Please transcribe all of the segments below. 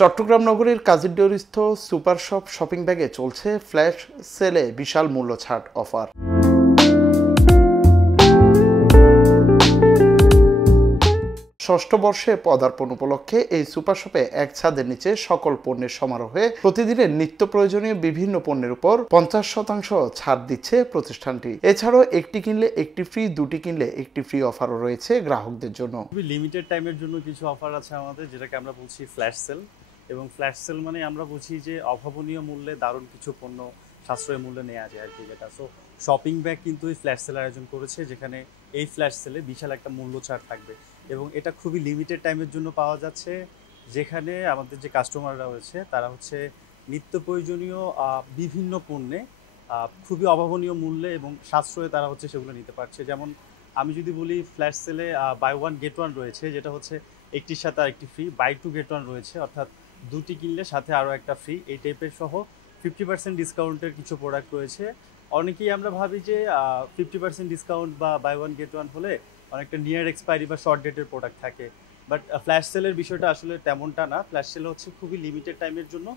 চট্টগ্রাম নগরীর কাজীরডিউরিস্থ super shop shopping ব্যাগে চলছে ফ্ল্যাশ সেলে বিশাল মূল্য ছাড় অফার। ষষ্ঠ বর্ষে পদার্পণ উপলক্ষে এই সুপার শপে এক ছাদের নিচে সকল পণ্যের সমারোহে প্রতিদিনের নিত্য প্রয়োজনীয় বিভিন্ন পণ্যের উপর 50% ছাড় দিচ্ছে প্রতিষ্ঠানটি। এছাড়াও একটি কিনলে একটি ফ্রি, দুটি কিনলে একটি ফ্রি অফারও রয়েছে গ্রাহকদের জন্য। লিমিটেড টাইমের জন্য কিছু অফার আছে আমাদের, যেটাকে আমরা বলছি ফ্ল্যাশ সেল। এবং ফ্ল্যাশ সেল মানে আমরা বুঝি যে অভাবনীয় মূল্যে দারুণ কিছু পণ্য সাশ্রয় মূল্যে নেওয়া যায় আর কি। যেটা সো শপিং ব্যাগ কিন্তু এই ফ্ল্যাশ সেল আয়োজন করেছে, যেখানে এই ফ্ল্যাশ সেলে বিশাল একটা মূল্য ছাড় থাকবে এবং এটা খুবই লিমিটেড টাইমের জন্য পাওয়া যাচ্ছে, যেখানে আমাদের যে কাস্টমাররা রয়েছে তারা হচ্ছে নিত্য প্রয়োজনীয় বিভিন্ন পণ্যে খুবই অভাবনীয় মূল্যে এবং সাশ্রয়ে তারা হচ্ছে সেগুলো নিতে পারছে। যেমন আমি যদি বলি, ফ্ল্যাশ সেলে বাই ওয়ান গেট ওয়ান রয়েছে, যেটা হচ্ছে একটির সাথে আর একটি free. Buy two get one রয়েছে, অর্থাৎ দুটি কিনলে সাথে আরও একটা ফ্রি। এই টাইপের সহ 50% ডিসকাউন্টের কিছু প্রোডাক্ট রয়েছে। অনেকেই আমরা ভাবি যে 50% ডিসকাউন্ট বা বাই ওয়ান গেট ওয়ান হলে অনেকটা নিয়ার এক্সপায়ারি বা শর্ট ডেটের প্রোডাক্ট থাকে, বাট ফ্ল্যাশ সেলের বিষয়টা আসলে তেমনটা না। ফ্ল্যাশ সেল হচ্ছে খুবই লিমিটেড টাইমের জন্য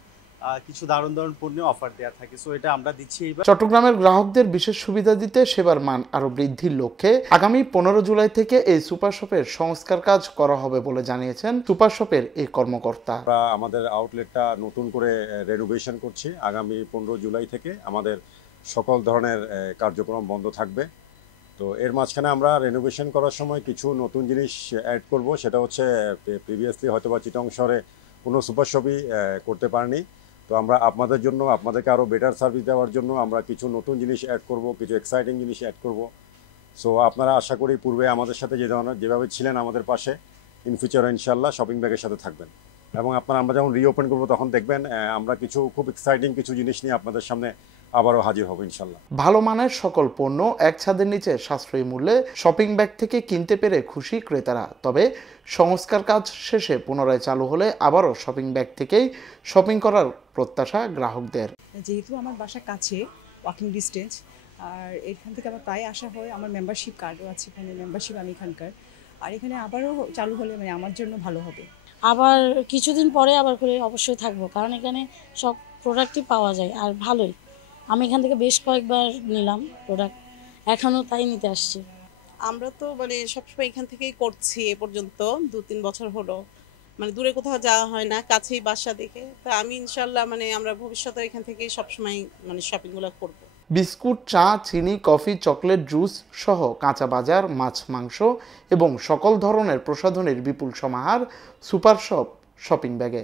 কিছু দারুণ দারুণ পণ্য অফার দেওয়া থাকে। সো এটা আমরা দিচ্ছি এইবার। চট্টগ্রামের গ্রাহকদের বিশেষ সুবিধা দিতে সেবার মান আরো বৃদ্ধির লক্ষ্যে আগামী 15 জুলাই থেকে এই সুপার শপের সংস্কার কাজ করা হবে বলে জানিয়েছেন সুপার শপের এই কর্মকর্তা। আমরা আমাদের আউটলেটটা নতুন করে রেনোভেশন করছি। আগামী 15 জুলাই থেকে আমাদের সকল ধরনের কার্যক্রম বন্ধ থাকবে। তো এর মাঝখানে আমরা রেনোভেশন করার সময় কিছু নতুন জিনিস অ্যাড করব। সেটা হচ্ছে প্রিভিয়াসলি হয়তো বা চিটং শহরে কোনো সুপার শপই করতে পারেনি। তো আমরা আপনাদের জন্য, আপনাদেরকে আরও বেটার সার্ভিস দেওয়ার জন্য আমরা কিছু নতুন জিনিস অ্যাড করব, কিছু এক্সাইটিং জিনিস অ্যাড করব। সো আপনারা আশা করি পূর্বে আমাদের সাথে যেভাবে ছিলেন আমাদের পাশে, ইন ফিউচার ইনশাল্লাহ শপিং ব্যাগের সাথে থাকবেন। এবং আমরা যখন রিওপেন করবো তখন দেখবেন আমরা কিছু খুব এক্সাইটিং কিছু জিনিস নিয়ে আপনাদের সামনে আবারও হাজির হব ইনশাল্লাহ। ভালো মানের সকল পণ্য এক ছাদের নিচে সাশ্রয়ী মূল্যে শপিং ব্যাগ থেকে কিনতে পেরে খুশি ক্রেতারা। তবে সংস্কার কাজ শেষে পুনরায় চালু হলে আবারও শপিং ব্যাগ থেকেই শপিং করার প্রত্যাশা গ্রাহকদের। যেহেতু আমার বাসা কাছে, ওয়াকিং ডিস্টেন্স, আর এখান থেকে আমার প্রায় আসা হয়, আমার মেম্বারশিপ কার্ডও আছে, এখানে মেম্বারশিপ আমি এখানকার। আর এখানে আবারও চালু হলে মানে আমার জন্য ভালো হবে। আবার কিছুদিন পরে আবার করে অবশ্যই থাকবো, কারণ এখানে সব প্রোডাক্টই পাওয়া যায় আর ভালোই। আমি এখান থেকে বেশ কয়েকবার নিলাম প্রোডাক্ট, এখনও তাই নিতে আসছি। আমরা তো মানে সবসময় এখান থেকেই করছি, এ পর্যন্ত 2-3 বছর হলো। মানে দূরে কোথাও যাওয়া হয় না, কাছেই বাসা দেখে। তো আমি ইনশাল্লাহ মানে আমরা ভবিষ্যতে এখান থেকেই সবসময় মানে শপিংগুলো করবো। বিস্কুট, চা, চিনি, কফি, চকলেট, জুস সহ কাঁচা বাজার, মাছ, মাংস এবং সকল ধরনের প্রসাধনের বিপুল সমাহার সুপার শপ শপিং ব্যাগে।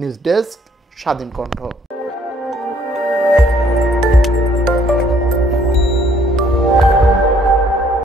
নিউজ ডেস্ক, স্বাধীন কণ্ঠ।